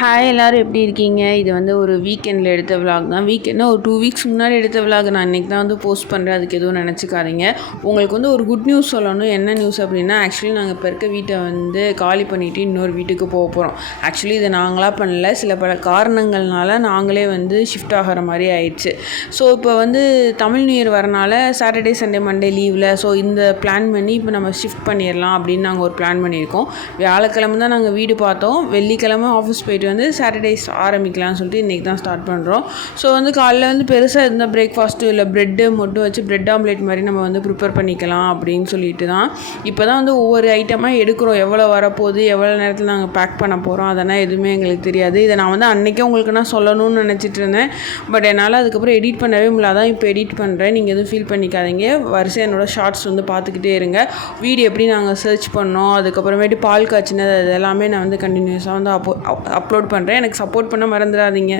Hi எல்லோரும் எப்படி இருக்கீங்க? இது வந்து ஒரு வீக்கெண்டில் எடுத்த விலாக் தான். வீக்கெண்ட்னா ஒரு 2 வீக்ஸ் முன்னாடி எடுத்த விலாக். நான் இன்றைக்கி தான் வந்து போஸ்ட் பண்ணுறேன். அதுக்கு எதுவும் நினச்சிக்காதீங்க. உங்களுக்கு வந்து ஒரு குட் நியூஸ் சொல்லணும். என்ன நியூஸ் அப்படின்னா, ஆக்சுவலி நாங்கள் இப்போ இருக்க வீட்டை வந்து காலி பண்ணிவிட்டு இன்னொரு வீட்டுக்கு போகிறோம். ஆக்சுவலி இதை நாங்களாக பண்ணல, சில பல காரணங்கள்னால நாங்களே வந்து ஷிஃப்ட் ஆகிற மாதிரி ஆயிடுச்சு. ஸோ இப்போ வந்து தமிழ் நியூ இயர் வரனால சாட்டர்டே சண்டே மண்டே லீவில், ஸோ இந்த பிளான் பண்ணி இப்போ நம்ம ஷிஃப்ட் பண்ணிடலாம் அப்படின்னு நாங்கள் ஒரு பிளான் பண்ணியிருக்கோம். வியாழக்கிழமை தான் நாங்கள் வீடு பார்த்தோம். வெள்ளிக்கிழமை ஆஃபீஸ் போயிட்டு வந்து சாட்டர்டேஸ் ஆரம்பிக்கலாம்னு சொல்லிட்டு இன்றைக்கி தான் ஸ்டார்ட் பண்ணுறோம். ஸோ வந்து காலைல வந்து பெருசாக இருந்த பிரேக்ஃபாஸ்ட்டு இல்லை ப்ரெட்டு மட்டும் வச்சு ப்ரெட் ஆம்லேட் மாதிரி நம்ம வந்து ப்ரிப்பேர் பண்ணிக்கலாம் அப்படின்னு சொல்லிட்டு தான் இப்போ தான் வந்து ஒவ்வொரு ஐட்டமாக எடுக்கிறோம். எவ்வளோ வரப்போகுது, எவ்வளோ நேரத்தில் நாங்கள் பேக் பண்ண போகிறோம், அதெல்லாம் எதுவுமே எங்களுக்கு தெரியாது. இதை நான் வந்து அன்றைக்கே உங்களுக்கு நான் சொல்லணும்னு நினச்சிட்டு இருந்தேன். பட் என்னால் அதுக்கப்புறம் எடிட் பண்ணவே முடியல. அதான் இப்போ எடிட் பண்ணுறேன். நீங்கள் எதுவும் ஃபீல் பண்ணிக்காதீங்க. வரிசை என்னோடய ஷார்ட்ஸ் வந்து பார்த்துக்கிட்டே இருங்க. வீடியோ எப்படி நாங்கள் சர்ச் பண்ணோம், அதுக்கப்புறமேட்டு பால் காய்ச்சினது, அது எல்லாமே நான் வந்து கண்டினியூஸாக வந்து அப்லோட் பண்ணுறேன். எனக்கு சப்போர்ட் பண்ண மறந்துடாதீங்க.